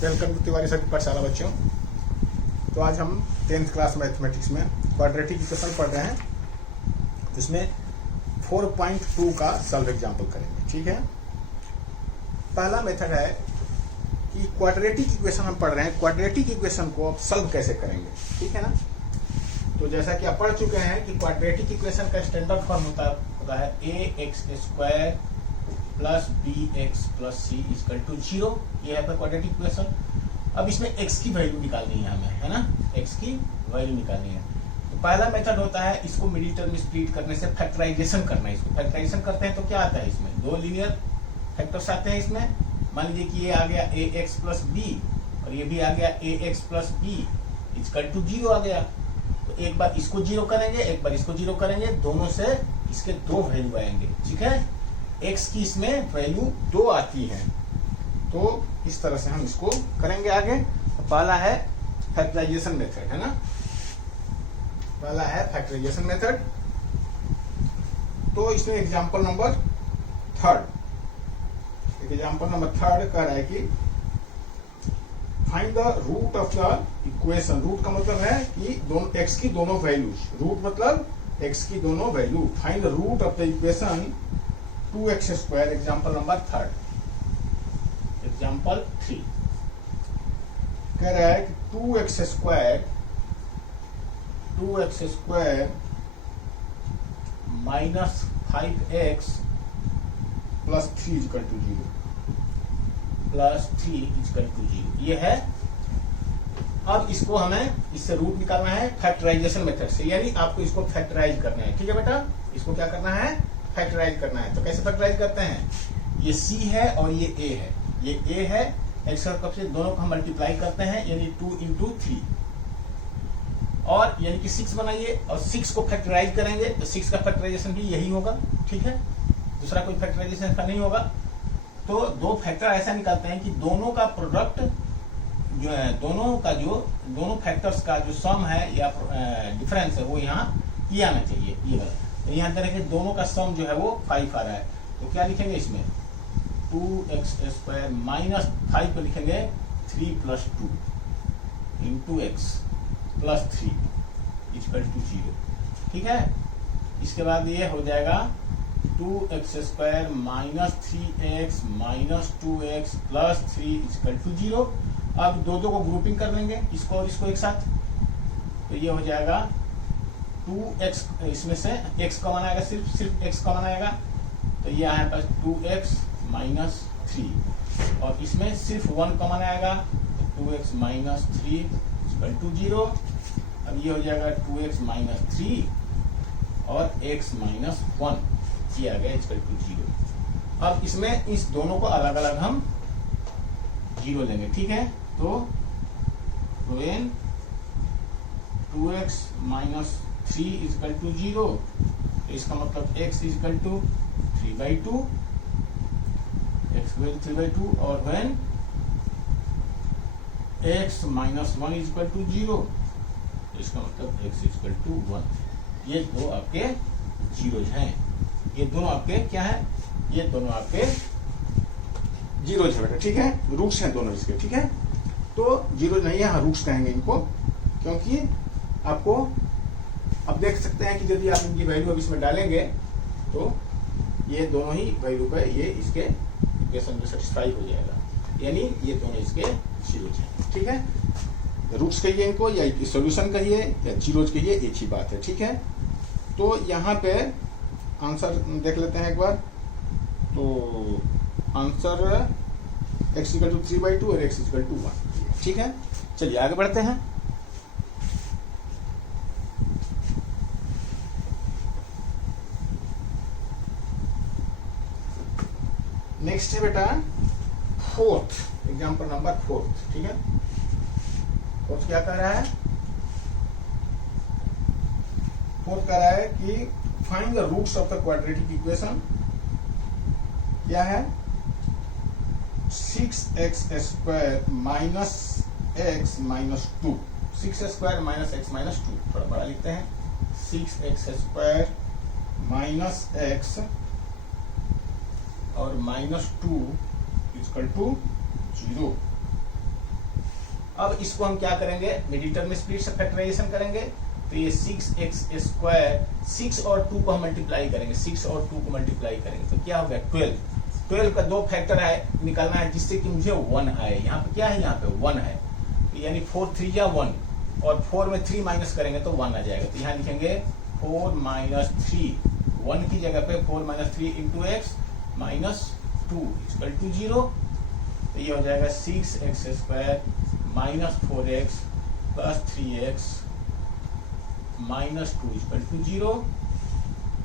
Welcome to Tiwari sir की पाठशाला बच्चों। तो आज हम 10th क्लास मैथमेटिक्स में क्वाड्रेटिक इक्वेशन पढ़ रहे हैं, जिसमें 4.2 का सॉल्व एग्जाम्पल करेंगे। ठीक है, पहला मेथड है कि क्वाड्रेटिक इक्वेशन हम पढ़ रहे हैं, क्वाड्रेटिक इक्वेशन को अब सॉल्व कैसे करेंगे। ठीक है ना, तो जैसा कि आप पढ़ चुके हैं कि क्वाड्रेटिक इक्वेशन का स्टैंडर्ड फॉर्म होता है ax² plus bx plus c equal to 0। ये है क्वाड्रेटिक इक्वेशन। अब इसमें x की वैल्यू निकालनी है हमें, है ना, x की वैल्यू निकालनी है। तो पहला मेथड होता है इसको मिडिल टर्म में स्प्लिट करने से फैक्टराइजेशन करना है। इसको फैक्टराइजेशन करते हैं तो क्या आता है, इसमें दो लीनियर फैक्टर्स आते हैं। इसमें मान लीजिए कि ये आ गया ax प्लस b और ये भी आ गया ax plus b equal to 0 आ गया। तो एक बार इसको 0 करेंगे, एक बार इसको 0 करेंगे, दोनों से इसके दो वैल्यू आएंगे। ठीक है, x की इसमें वैल्यू 2 आती है। तो इस तरह से हम इसको करेंगे आगे। तो पहला है फैक्टराइजेशन मेथड, है ना, पहला है फैक्टराइजेशन मेथड। तो इसमें एग्जांपल नंबर 3 कह रहा है कि find the root of the equation. Root का मतलब है कि दोनों x की दोनों वैल्यूज, रूट मतलब x की दोनों value. Find the root of the equation 2x²। Example number 3 कह रहा है कि 2x² minus 5x plus 3 equal to 0 plus 3 equal to 0। ये है। अब इसको हमें इससे रूट निकालना है फैक्टराइजेशन मेथड से, यानी आपको इसको फैक्टराइज करना है। ठीक है बेटा, इसको क्या करना है, फैक्टराइज करना है। तो कैसे फैक्टराइज करते हैं, ये c है और ये a है, ये a है, x और कब से दोनों को हम मल्टीप्लाई करते हैं, यानी 2 into 3 और यानी कि 6 बनाइए और 6 को फैक्टराइज करेंगे तो 6 का फैक्टराइजेशन भी यही होगा। ठीक है, दूसरा कोई फैक्टराइजेशन का नहीं होगा। तो दो फैक्टर ऐसा निकालते हैं कि दोनों का प्रोडक्ट जो है, दोनों फैक्टर्स का जो सम है या डिफरेंस है वो यहाँ ये आना चाहिए, ये वाला। तो यहाँ तरह के दोनों का सम जो है वो 5 आ रहा है। तो क्या लिखेंगे इसमें, 2x² माइनस 5 को लिखेंगे 3 plus 2 into x plus 3 equal to 0। ठीक है, इसके बाद ये हो जाएगा 2x² minus 3x minus 2x plus 3 equal to 0। अब दो को ग्रुपिंग कर लेंगे, इसको और इसको एक साथ। तो ये हो जाएगा 2x, इसमें से x कॉमन आएगा, सिर्फ x कॉमन आएगा। तो ये आया पास 2x माइनस 3 और इसमें सिर्फ 1 कॉमन आएगा, तो 2x माइनस 3 इक्वल टू 0। अब ये हो जाएगा 2x माइनस 3 और x माइनस 1, ये आ गया इक्वल टू 0। अब इसमें इस दोनों को अलग अलग हम 0 लेंगे। ठीक है, तो when 2x minus 3 equal to 0, तो इसका मतलब x equal to 3/2, x equal 3/2। और when x minus 1 equal to 0, तो इसका मतलब x इक्वल टू 1। ये दो आपके जीरोज हैं, ये दोनों आपके क्या है, ये दोनों आपके जीरोज है बेटा। ठीक है, रूट्स हैं दोनों इसके। ठीक है, तो जीरो नहीं है, हाँ रूट्स कहेंगे इनको, क्योंकि आपको अब देख सकते हैं कि यदि आप इनकी वैल्यू अब इसमें डालेंगे तो ये दोनों ही वैल्यू पे ये इसके इक्वेशन में सेटिस्फाई हो जाएगा, यानी ये दोनों इसके जीरोज हैं। ठीक है, रूट्स कहिए इनको या सॉल्यूशन कहिए या जीरोज कहिए, एक ही बात है। ठीक है, तो यहाँ पे आंसर देख लेते हैं एक बार। तो आंसर x इक्वल टू 3/2 और x इक्वल टू 1। ठीक है, चलिए आगे बढ़ते हैं। नेक्स्ट है बेटा 4th, एग्जाम्पल नंबर 4th। ठीक है, 4th क्या कह रहा है, 4th कह रहा है कि find the roots of the quadratic equation. क्या है, 6x² minus x minus 2, 6x² minus x minus 2, थोड़ा बड़ा लिखते हैं, 6x² माइनस x और माइनस 2 इक्वल टू 0। अब इसको हम क्या करेंगे, मिडिल टर्म स्प्लिट से फैक्टराइजेशन करेंगे, तो ये 6x², 6 और 2 को हम मल्टीप्लाई करेंगे, 6 और 2 को मल्टीप्लाई करेंगे तो क्या हो गया 12। 12 का 2 फैक्टर आए निकालना है जिससे कि मुझे 1 आए। यहाँ पे क्या है, यहाँ पे 1 है, तो यानी 4 3 या 1, और 4 में 3 माइनस करेंगे तो 1 आ जाएगा। तो यहाँ लिखेंगे 4 - 3, 1 की जगह पे 4 - 3 into x minus 2 equal to 0। तो ये हो जाएगा 6x² minus 4x plus 3x minus 2 equal to 0।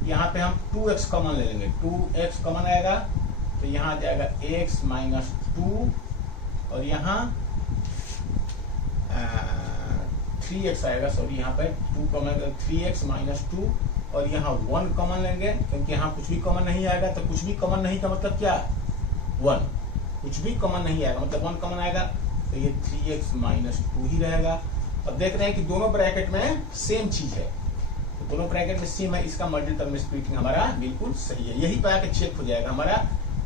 यहाँ पे हम 2x कॉमन ले लेंगे, 2x कॉमन आएगा तो यहाँ आ जाएगा x माइनस 2, और यहाँ 3x आएगा, सॉरी यहाँ पे 2 कॉमन, 3x माइनस 2, और यहाँ 1 कॉमन लेंगे क्योंकि यहाँ कुछ भी कॉमन नहीं आएगा। तो कुछ भी कॉमन नहीं का मतलब क्या, 1, कुछ भी कॉमन नहीं आएगा मतलब 1 कॉमन आएगा, तो ये 3x माइनस 2 ही रहेगा। अब देख रहे हैं कि दोनों ब्रैकेट में सेम चीज है, तो दोनों ब्रैकेट में सेम है, इसका मल्टी टर्म स्प्लिटिंग हमारा बिल्कुल सही है। यही पे आके चेक हो जाएगा हमारा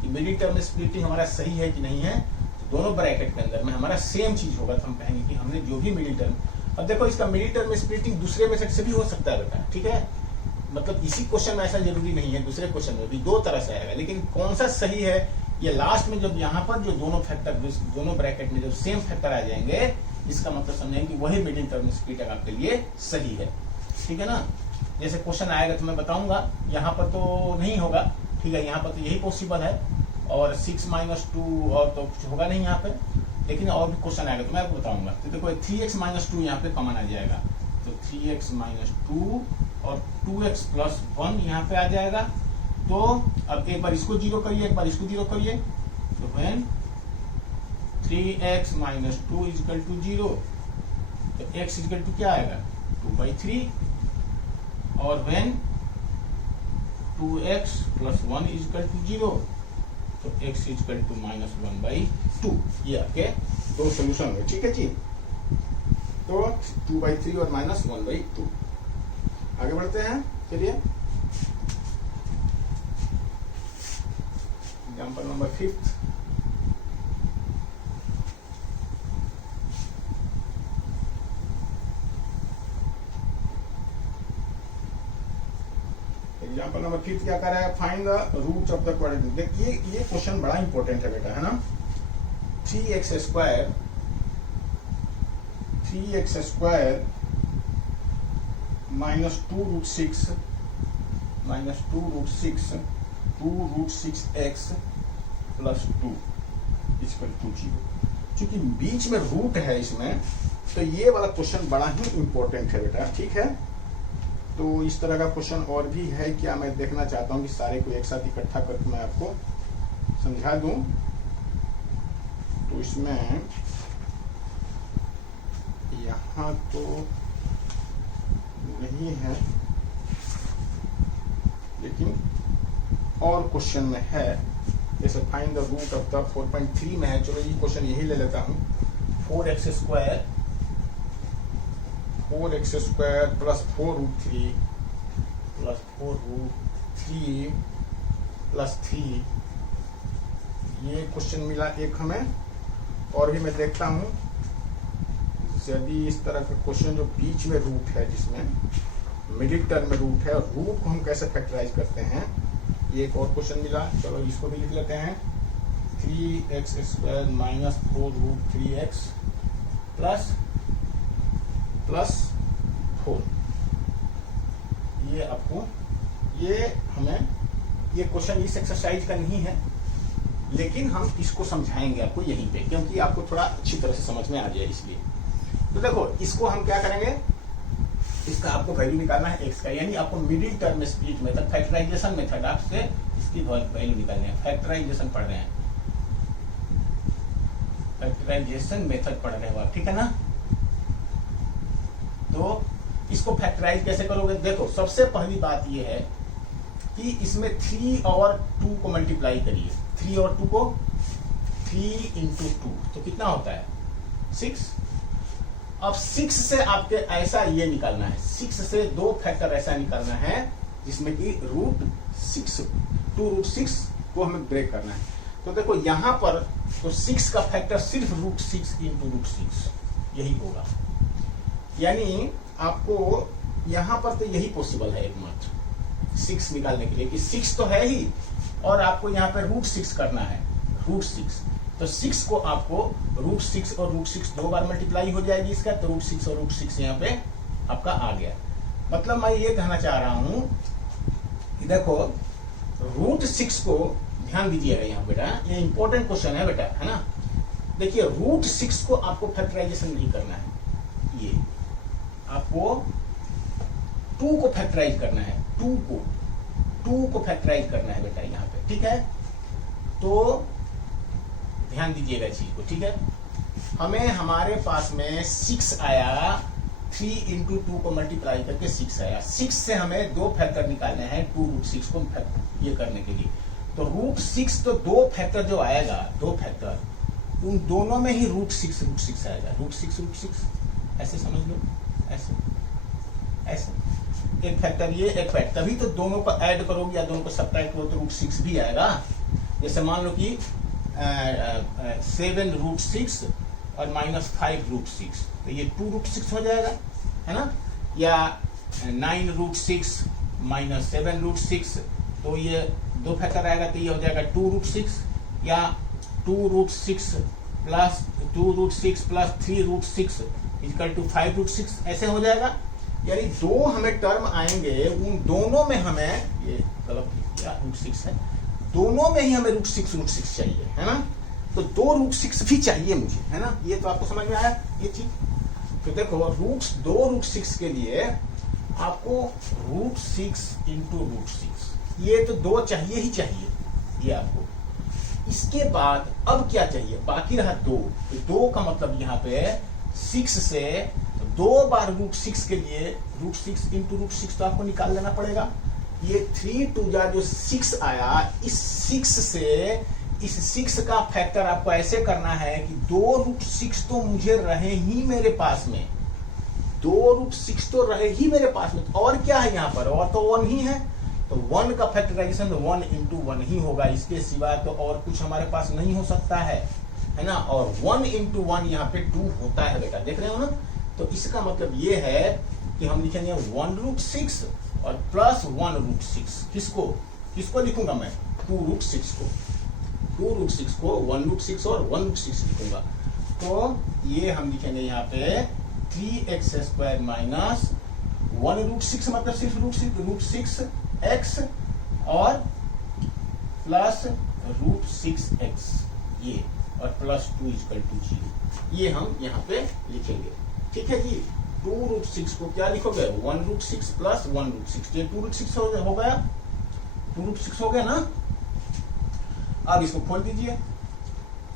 कि मिडिल टर्म स्प्लिटिंग हमारा सही है कि नहीं है। तो दोनों ब्रैकेट के अंदर में हमारा सेम चीज होगा, तो हम कहेंगे कि हमने जो भी मिडिल टर्म, अब देखो इसका मिडिल टर्म स्प्लिटिंग दूसरे मेथड से भी हो सकता है बेटा, ठीक है, मतलब इसी क्वेश्चन में ऐसा जरूरी नहीं है, दूसरे क्वेश्चन में भी 2 तरह से आएगा, लेकिन कौन सा सही है ये लास्ट में जब यहाँ पर जो दोनों फैक्टर, दोनों ब्रैकेट में जब सेम फैक्टर आ जाएंगे, इसका मतलब समझेंगे कि वही मिडिल टर्म स्प्लिटिंग आपके लिए सही है, ठीक है ना। जैसे क्वेश्चन आएगा तो मैं बताऊंगा, यहाँ पर तो नहीं होगा, ठीक है, यहाँ पर तो यही पॉसिबल है, और 6 - 2 और तो कुछ होगा नहीं यहाँ पे, लेकिन और भी क्वेश्चन आएगा तो मैं आपको बताऊंगा। तो देखो 3x - 2 यहाँ पे कॉमन आ जाएगा, तो 3x - 2 और 2x + 1 यहाँ पे आ जाएगा। तो अब एक बार इसको 0 करिए, एक बार इसको 0 करिए, तो व्हेन 3x - 2 इक्वल टू 0, तो x इक्वल टू क्या आएगा 2/3, और व्हेन 2x + 1 इक्वल टू 0, तो x इक्वल टू -1/2। ये आपके 2 सोल्यूशन हुए, ठीक है जी। तो 2/3 और -1/2। आगे बढ़ते हैं, चलिए एग्जाम्पल नंबर 5। एग्जाम्पल नंबर 5 क्या कर रहा है, find the root of the quadratic. देखिए ये क्वेश्चन बड़ा इंपॉर्टेंट है बेटा, है ना। 3x² minus 2√6 2√6x plus 2 equal to 0। चूंकि बीच में रूट है इसमें, तो ये वाला क्वेश्चन बड़ा ही इंपॉर्टेंट है बेटा, ठीक है। तो इस तरह का क्वेश्चन और भी है क्या, मैं देखना चाहता हूं कि सारे को एक साथ इकट्ठा करके मैं आपको समझा दूं। तो इसमें यहाँ तो नहीं है, लेकिन और क्वेश्चन में है, जैसे find the root of the 4.3 में है। चलो ये क्वेश्चन यही ले लेता हूँ, 4x² प्लस 4√3 प्लस 3, ये क्वेश्चन मिला एक हमें। और भी मैं देखता हूँ यदि इस तरह का क्वेश्चन जो बीच में रूट है, जिसमें मिडिल टर्म में रूट है, और रूट को हम कैसे फैक्टराइज करते हैं, ये एक और क्वेश्चन मिला। चलो इसको भी लिख लेते हैं, 3x² माइनस 4√3x प्लस 4। ये आपको, ये हमें, ये क्वेश्चन इस एक्सरसाइज का नहीं है, लेकिन हम इसको समझाएंगे आपको यहीं पे, क्योंकि आपको थोड़ा अच्छी तरह से समझ में आ जाए इसलिए। तो देखो इसको हम क्या करेंगे, इसका आपको वैल्यू निकालना है x का, यानी आपको middle term split method, factorization method, आपसे इसकी वैल्यू निकालनी है। फैक्टराइजेशन पढ़ रहे हैं, फैक्टराइजेशन मेथड पढ़ रहे हो आप, ठीक है ना। तो इसको फैक्टराइज कैसे करोगे, देखो सबसे पहली बात यह है कि इसमें 3 और 2 को मल्टीप्लाई करिए, 3 और 2 को, 3 × 2 तो कितना होता है 6। अब 6 से आपके ऐसा ये निकालना है, 6 से 2 फैक्टर ऐसा निकालना है जिसमें कि √6, 2√6 को हमें ब्रेक करना है। तो देखो यहाँ पर तो 6 का फैक्टर सिर्फ √6 × √6, यही होगा। यानी आपको यहाँ पर तो यही पॉसिबल है एकमात्र 6 निकालने के लिए कि 6 तो है ही, और आपको यहाँ पे √6 करना है, √6। तो 6 को आपको √6 और √6 दो बार मल्टीप्लाई हो जाएगी इसका, तो √6 और √6 यहाँ पे आपका आ गया। मतलब मैं ये कहना चाह रहा हूं कि देखो √6 को ध्यान दीजिएगा यहाँ बेटा, ये इंपॉर्टेंट क्वेश्चन है बेटा, है ना। देखिए √6 को आपको फैक्टराइजेशन नहीं करना है, ये आपको 2 को फैक्टराइज करना है, 2 को फैक्टराइज करना है बेटा यहाँ पे, ठीक है। तो ध्यान दीजिएगा इस चीज को, ठीक है। हमें हमारे पास में 6 आया, 3 × 2 को मल्टीप्लाई करके 6 आया। 6 से हमें 2 फैक्टर निकालने हैं 2√6 को ये करने के लिए। तो √6 तो 2 फैक्टर जो आएगा, 2 फैक्टर, उन दोनों में ही √6 आएगा, √6 ऐसे समझ लो, ऐसे एक फैक्टर ये, एक फैक्टर, तभी तो दोनों को ऐड करोगे या दोनों को सब्ट्रैक्ट करो तो √6 भी आएगा। जैसे मान लो कि 7√6 और -5√6, तो ये 2√6 हो जाएगा, है ना। या 9√6 -7√6, तो ये 2 फैक्टर आएगा, तो ये हो जाएगा 2√6। या 2√6 प्लस 3√6 इक्वल टू 5√6, ऐसे हो जाएगा। यानी 2 हमें टर्म आएंगे, उन दोनों में हमें, ये गलत किया, √6 है, दोनों में ही हमें √6 चाहिए, है ना। तो 2√6 भी चाहिए मुझे, है ना। ये तो आपको समझ में आया ये चीज। तो देखो 2√6 के लिए आपको √6 × √6, ये तो 2 चाहिए ही चाहिए, ये आपको। इसके बाद अब क्या चाहिए, बाकी रहा 2। तो 2 का मतलब यहाँ पे 6 से 2 बार √6 के लिए √6 × √6 तो आपको निकाल लेना पड़ेगा। ये 3 जो 6 आया, इस 6 से इस 6 का फैक्टर आपको ऐसे करना है कि 2√6 तो मुझे रहे ही मेरे पास में, 2√6 तो रहे ही मेरे पास में। तो और क्या है यहाँ पर, और तो 1 ही है, तो 1 का फैक्टराइजेशन 1 × 1 ही होगा, इसके सिवा तो और कुछ हमारे पास नहीं हो सकता है ना। और 1 × 1 यहाँ पे 2 होता है बेटा, देख रहे हो ना। तो इसका मतलब ये है कि हम लिखेंगे 1√6 और प्लस 1√6। किसको लिखूंगा मैं, 2√6 को, 1√6 और 1√6 लिखूंगा। तो ये हम लिखेंगे यहाँ पे 3x² माइनस 1√6, मतलब सिर्फ √6x और प्लस √6x, ये, और प्लस 2 = 0। ये हम यहाँ पे लिखेंगे, ठीक है जी। 2√6 को क्या लिखोगे, 1√6 प्लस 1√6, ये 2√6 हो गया, 2√6 हो गया ना। अब इसको खोल दीजिए,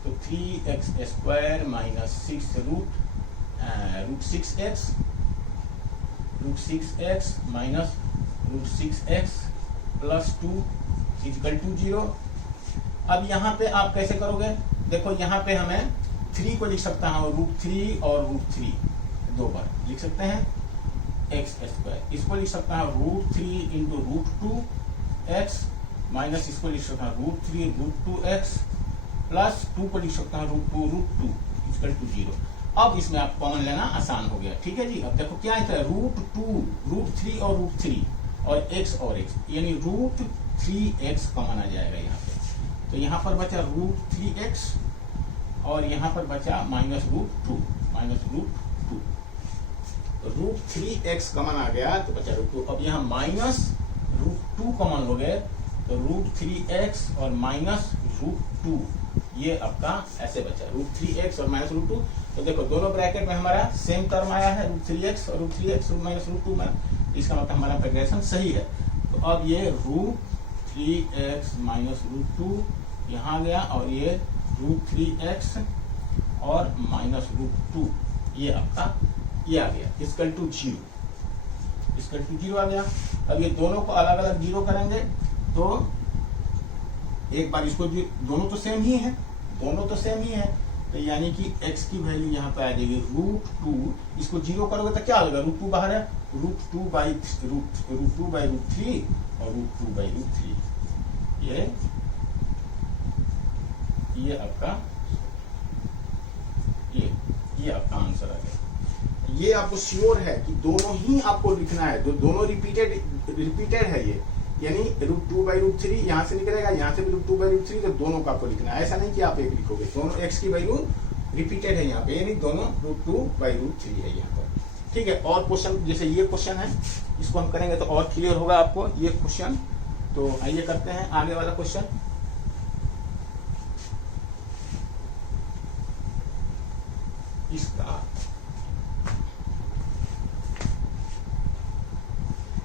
तो 3x² minus 6√6x minus √6x plus 2 = 0। अब यहाँ पे आप कैसे करोगे, देखो यहाँ पे हमें 3 को लिख सकता हूँ √3 और √3 दो बार लिख सकते हैं, x², इसको लिख सकता हूँ √3 × √2x माइनस इसको लिख सकता हूँ √3 √2x प्लस 2 को लिख सकता हूँ √2 = 0। अब इसमें आप कॉमन लेना आसान हो गया, ठीक है जी। अब देखो क्या है, √2, √3 और √3 और x और x, यानी √3x कॉमन आ जाएगा यहाँ पे। तो यहाँ पर बचा √3x और यहाँ पर बचा -√2, √3x कॉमन आ गया तो बचा √2। अब यहाँ -√2 कॉमन हो गए, तो √3x और -√2, ये आपका ऐसे बचा, √3x और -√2। तो देखो दोनों ब्रैकेट में हमारा सेम टर्म आया है, √3x और √3x -√2 में, इसका मतलब हमारा फैक्टराइजेशन सही है। तो अब ये √3x -√2 यहाँ गया, और ये √3x और -√2, ये आपका ये आ गया, = 0 आ गया। अब ये दोनों को अलग अलग 0 करेंगे, तो एक बार इसको, दोनों तो सेम ही है, तो यानी कि x की वैल्यू यहाँ पे आ जाएगी √2, इसको 0 करोगे तो क्या होगा, √2 बाहर है, √2/√3 और √2/√3, ये आपका ये आपका आंसर आ गया। ये आपको श्योर है कि दोनों ही आपको लिखना है, दोनों रिपीटेड है ये, यानी √2/√3 यहाँ से निकलेगा, यहाँ से भी √2/√3, तो दोनों का आपको लिखना है। ऐसा नहीं कि आप एक लिखोगे, दोनों x की वैल्यू रिपीटेड है यहाँ पे, यानी दोनों √2/√3 है यहाँ पर। ठीक है, और क्वेश्चन जैसे ये क्वेश्चन है, इसको हम करेंगे तो और क्लियर होगा आपको ये क्वेश्चन। तो आइए करते हैं आगे वाला क्वेश्चन। इसका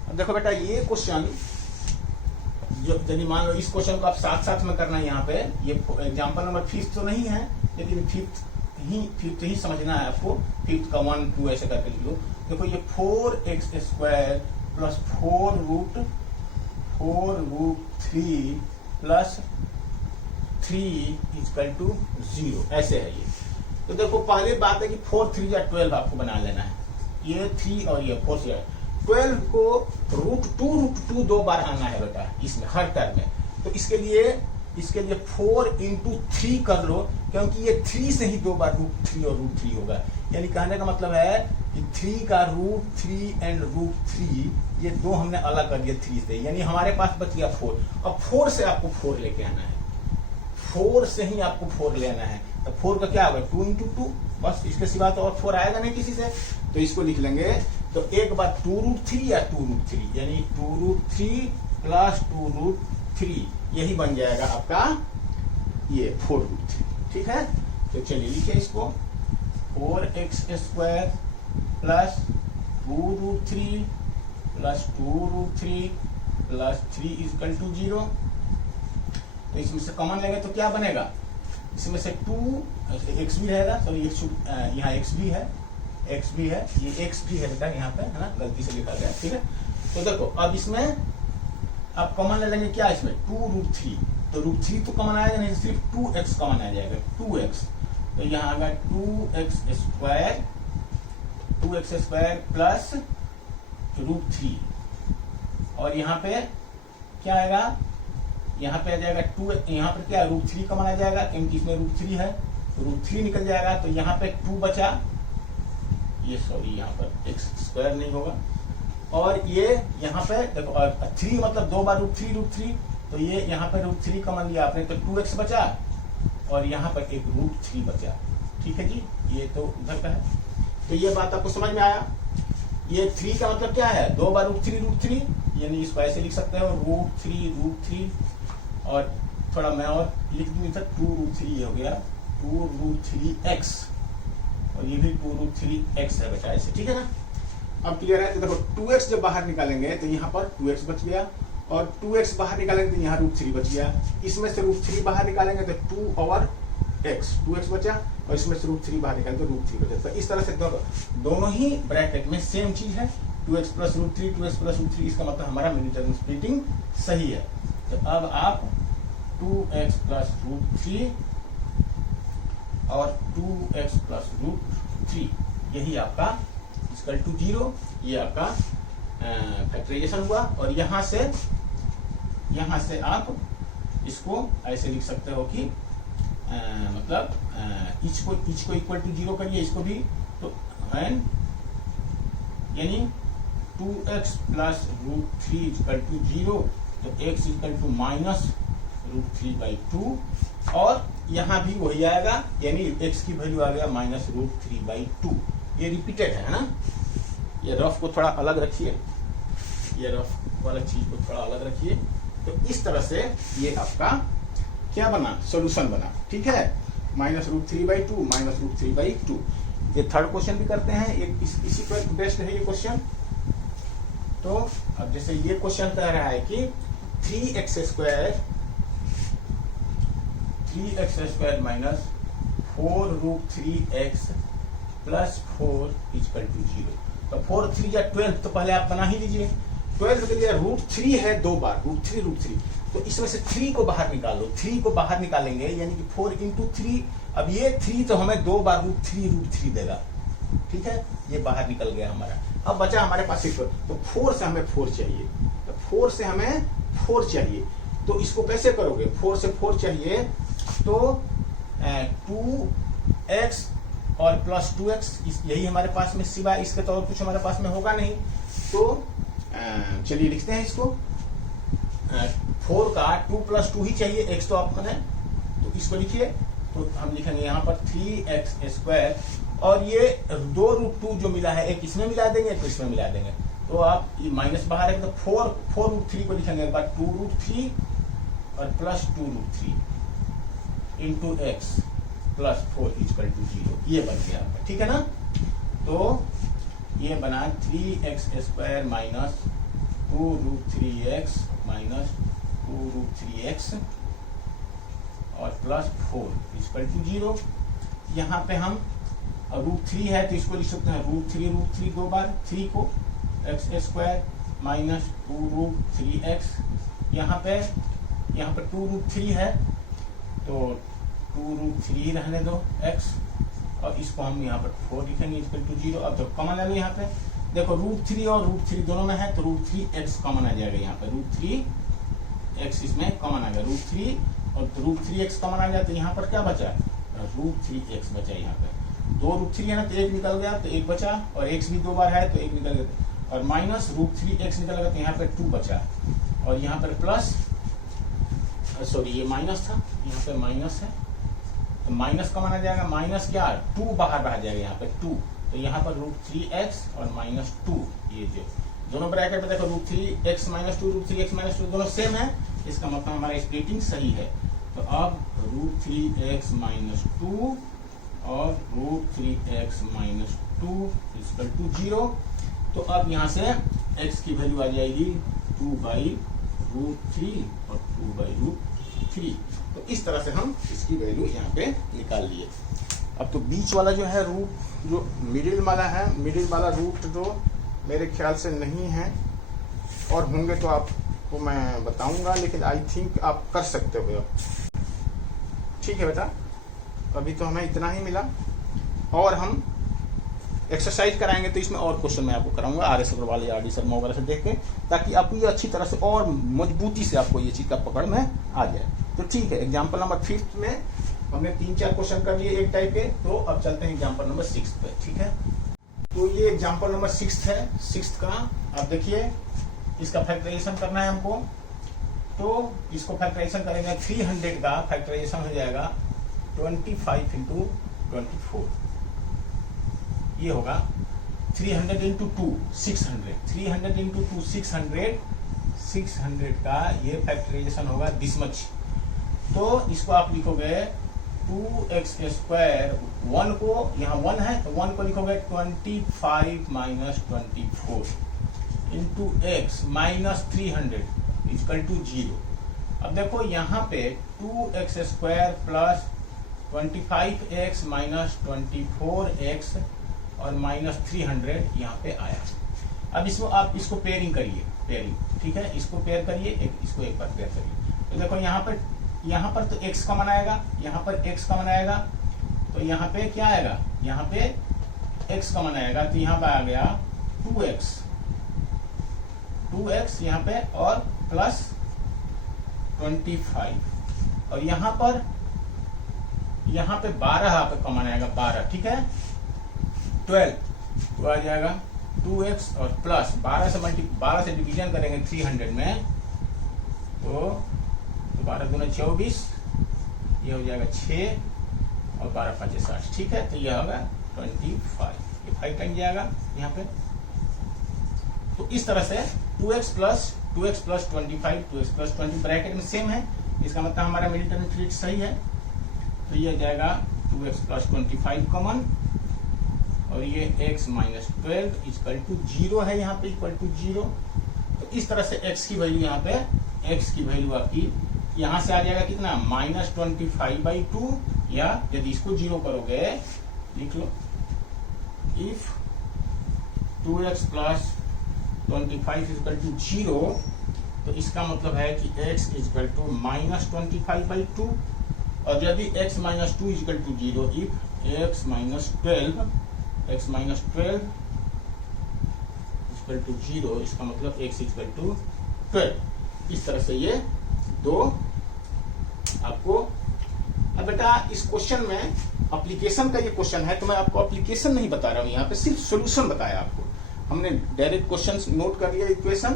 अब देखो बेटा, ये क्वेश्चन जो यदि मान लो इस क्वेश्चन को आप साथ साथ में करना है, यहाँ पे ये एग्जांपल नंबर 5 तो नहीं है, लेकिन फिफ्थ ही समझना है आपको। फिफ्थ का 1 2 ऐसे करके लिख लो। देखो ये 4x² प्लस 4√3 प्लस 3 = 0 ऐसे है ये। तो देखो पहली बात है कि 4 3 या 12 आपको बना लेना है, ये 3 और ये 4 से 12 को √2 दो बार आना है बेटा इसमें हर टर्म में। तो इसके लिए 4 × 3 कर लो, क्योंकि ये 3 से ही दो बार √3 और √3 होगा। यानी कहने का मतलब है कि 3 का √3 एंड √3 ये दो हमने अलग कर दिया 3 से, यानी हमारे पास बच गया 4। अब 4 से आपको 4 लेके आना है, 4 से ही आपको 4 लेना है। तो 4 का क्या होगा 2 × 2, बस इसके सिवा तो और 4 आएगा नहीं किसी से। तो इसको लिख लेंगे, तो एक बार 2√3 या 2√3, यानी 2√3 प्लस 2√3 यही बन जाएगा आपका ये 4√3। ठीक है, तो चलिए लिखिए इसको, 4x² प्लस 2√3 प्लस 2√3 प्लस 3 = 0। तो इसमें से कॉमन लेंगे तो क्या बनेगा, इसमें से 2 x भी रहेगा, सॉरी यहाँ x भी है, ये x भी है बेटा यहाँ पे, है ना, गलती से लिखा गया। ठीक है, तो देखो अब इसमें आप कॉमन ले लेंगे क्या, इसमें 2√3, तो √3 तो कॉमन आएगा नहीं, सिर्फ 2x कॉमन आ जाएगा, 2x। तो यहाँ आएगा 2x² प्लस √3, और यहाँ पे क्या आएगा, यहाँ पे आ जाएगा 2, यहाँ पर क्या √3 कॉमन आ जाएगा, क्योंकि इसमें √3 है, √3 निकल जाएगा। तो यहाँ पे 2 बचा, ये सॉरी यहाँ पर x² नहीं होगा, और ये यहाँ पे देखो 3 मतलब दो बार √3, तो ये यहाँ पे √3 कॉमन लिया आपने, तो 2x बचा, और यहाँ पर एक √3 बचा। ठीक है जी, ये तो उधर का है। तो ये बात आपको समझ में आया। ये 3 का मतलब क्या है, दो बार √3, यानी इसको ऐसे लिख सकते हो √3, और थोड़ा मैं और लिख दूँ इधर 2√3 हो गया 2√3x, और ये भी 2√3x है बेटा ऐसे। ठीक है ना, अब क्लियर है। तो देखो 2x जब बाहर निकालेंगे तो यहाँ पर 2x बच गया, और 2x बाहर निकालेंगे तो यहाँ √3 बच गया। इसमें से √3 बाहर निकालेंगे तो 2 और x, 2x बचा, और इसमें से √3 बाहर निकालेंगे तो √3 बचा। तो इस तरह से दोनों ही ब्रैकेट में सेम चीज है, 2x प्लस √3, 2x प्लस √3, इसका मतलब हमारा मिडिल टर्म स्प्लिटिंग सही है। तो अब आप 2x प्लस √3 और 2x प्लस √3 यही आपका = 0, ये आपका फैक्टराइजेशन हुआ। और यहाँ से आप इसको ऐसे लिख सकते हो कि मतलब इच को =0 करिए, इसको भी, तो यानी 2x प्लस √3 = 0, तो x = -√3/2, और यहाँ भी वही आएगा, यानी x की वैल्यू आ गया -√3/2। ये रिपीटेड है ना। ये रफ को थोड़ा अलग रखिए, ये रफ वाला चीज को थोड़ा अलग रखिए। तो इस तरह से ये आपका क्या बना, सॉल्यूशन बना। ठीक है, -√3/2, -√3/2। ये थर्ड क्वेश्चन भी करते हैं, एक इसी पर बेस्ड है ये क्वेश्चन। तो अब जैसे ये क्वेश्चन कह रहा है कि 3x² minus 4√3x प्लस 4 = 0। तो 4 3 या 12, तो पहले आप बना ही लीजिए। 12 के लिए √3 है दो बार, √3, तो इसमें से 3 को बाहर निकाल लो। 3 को बाहर निकालेंगे यानी कि 4 × 3। अब ये 3 तो हमें दो बार √3 देगा। ठीक है, ये बाहर निकल गया हमारा। अब बचा हमारे पास सिर्फ, तो 4 से हमें 4 चाहिए, तो 4 से हमें 4 चाहिए। तो इसको कैसे करोगे, 4 से 4 चाहिए, तो 2x और प्लस 2x, यही हमारे पास में सिवाय इसके तो और कुछ हमारे पास में होगा नहीं। तो चलिए लिखते हैं इसको। 4 का 2 + 2 ही चाहिए, x तो ऑप्शन है, तो इसको लिखिए। तो हम लिखेंगे यहाँ पर 3x², और ये 2√2 जो मिला है एक इसमें मिला देंगे, तो इसमें मिला देंगे। तो आप ये माइनस बाहर है तो 4√3 को लिखेंगे एक बार, 2√3 और प्लस 2√3 इंटू x प्लस 4 = 0। ये बन गया आपका, ठीक है ना। तो ये बना 3x² minus 2√3x minus 2√3x और प्लस 4 = 0। यहाँ पे हम √3 है तो इसको लिख सकते हैं √3 दो बार, 3 को x² माइनस 2√3x। यहाँ पे 2√3 है तो 2√3 रहने दो x, और इसको हम यहाँ पर 4 लिखेंगे = 0। अब तो कॉमन है यहाँ पे, देखो √3 और √3 दोनों में है तो √3x कॉमन आ जाएगा यहाँ पे, √3x इसमें कॉमन आ गया, √3 और √3x कॉमन आ गया, तो यहाँ पर क्या बचा, √3x बचा। यहाँ पे 2√3 है ना, तो 1 निकल गया, तो 1 बचा, और x भी 2 बार है तो 1 निकल गया, और माइनस √3x निकल गया, तो यहाँ पे 2 बचा, और यहाँ पर प्लस, सॉरी ये माइनस था, यहाँ पे माइनस है तो माइनस कॉमन आ जाएगा, माइनस क्या 2 बाहर रह जाएगा यहाँ पे 2, तो यहाँ पर √3x और -2, ये जो दोनों ब्रैकेट में देखो √3x - 2 √3x - 2 दोनों सेम है, इसका मतलब हमारा स्प्लिटिंग सही है। तो अब √3x - 2 और √3x - 2 = 0। तो अब यहाँ से x की वैल्यू आ जाएगी 2/√3 और 2/√3। तो इस तरह से हम इसकी वैल्यू यहाँ पे निकाल लिए। अब तो बीच वाला जो है रूट, जो मिडिल वाला है, मिडिल वाला रूट जो मेरे ख्याल से नहीं है, और होंगे तो आपको मैं बताऊंगा, लेकिन आई थिंक आप कर सकते हो। ठीक है बेटा, अभी तो हमें इतना ही मिला, और हम एक्सरसाइज कराएंगे तो इसमें और क्वेश्चन मैं आपको कराऊंगा RS अग्रवाल या RD शर्मा वगैरह से देख के, ताकि आपको ये अच्छी तरह से और मजबूती से आपको ये चीज का पकड़ में आ जाए। तो ठीक है, एग्जाम्पल नंबर 5 में हमने 3-4 क्वेश्चन कर लिए एक टाइप के। तो अब चलते हैं एग्जाम्पल नंबर 6 पे, ठीक है। तो ये एग्जाम्पल नंबर 6 है। 6 का आप देखिए, इसका फैक्टराइजेशन करना है हमको, तो इसको फैक्टराइजेशन करेंगे। 300 का फैक्टराइजेशन हो जाएगा 25 × 24, ये होगा 300 × 2 600, 300 × 2 600, 600 का ये फैक्टराइजेशन होगा दिस मच। तो इसको आप लिखोगे 2x², 1 को यहाँ 1 है तो 1 को लिखोगे 25 - 24 इंटू x माइनस 300 = 0। अब देखो यहाँ पे 2x² plus 25x minus 24x और माइनस 300 यहाँ पे आया। अब इसको आप इसको पेयरिंग करिए, पेयरिंग, ठीक है, इसको पेयर करिए, इसको एक बार पेयर करिए। तो देखो यहाँ पर तो x कॉमन आएगा, यहाँ पर x कॉमन आएगा, तो यहाँ पे क्या आएगा, यहाँ पे x कॉमन आएगा, तो यहाँ पे आ गया 2x यहाँ पे, और प्लस 25, और यहाँ पे 12 आप कॉमन आएगा, 12, ठीक है, 12, तो आ जाएगा 2x और प्लस 12 से डिवीजन करेंगे 300 में, तो 12 दूना 24, ये हो जाएगा 6 और 12 5 60, ठीक है। तो यह होगा 25, ये 5 टाइम जाएगा यहाँ पे। तो इस तरह से 2x plus 25, 2x plus 20 bracket में सेम है, इसका मतलब हमारा मिडिल टर्म ट्रीट सही है। तो ये जाएगा 2x प्लस 25 कॉमन, और ये x माइनस 12 = 0 है, यहाँ पे =0। तो इस तरह से x की वैल्यू, यहाँ पे x की वैल्यू आपकी यहाँ से आ जाएगा कितना, -25/2, या यदि इसको 0 करोगे, लिख लो, इफ 2x प्लस 25 = 0, तो इसका मतलब है कि x = -25/2, और यदि x - 2 = 0, इफ x - 12 = 0, इसका मतलब x = 12। इस तरह से ये दो आपको अब बेटा इस क्वेश्चन में एप्लीकेशन का ये क्वेश्चन है, तो मैं आपको एप्लीकेशन नहीं बता रहा हूँ, यहाँ पे सिर्फ सोल्यूशन बताया आपको। हमने डायरेक्ट क्वेश्चन नोट कर लिया इक्वेशन,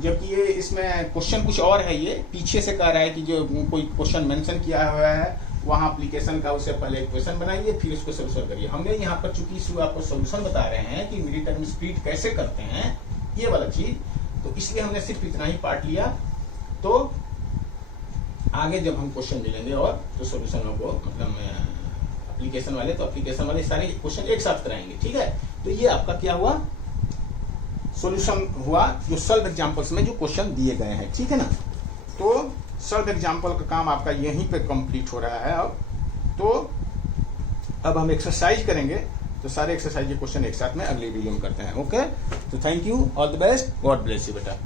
जबकि ये इसमें क्वेश्चन कुछ और है। ये पीछे से कह रहा है कि जो कोई क्वेश्चन मेंशन किया हुआ है वहां एप्लीकेशन का, उससे पहले इक्वेशन बनाइए फिर उसको सोल्यूशन करिए। हमने यहाँ पर चूंकि इसमें आपको सोल्यूशन बता रहे हैं कि मिली टर्म स्प्लिट कैसे करते हैं ये वाला चीज, तो इसलिए हमने सिर्फ इतना ही पार्ट लिया। तो आगे जब हम क्वेश्चन मिलेंगे और तो सोल्यूशन को मतलब एप्लीकेशन वाले, तो एप्लीकेशन वाले सारे क्वेश्चन एक साथ कराएंगे, ठीक है। तो ये आपका क्या हुआ, सॉल्यूशन हुआ जो सॉल्व एग्जांपल्स में जो क्वेश्चन दिए गए हैं, ठीक है ना। तो सॉल्व एग्जांपल का काम आपका यहीं पे कंप्लीट हो रहा है। अब हम एक्सरसाइज करेंगे, तो सारे एक्सरसाइज के क्वेश्चन एक साथ में अगले वीडियो में करते हैं। ओके, तो thank you, all the best, God bless you बेटा।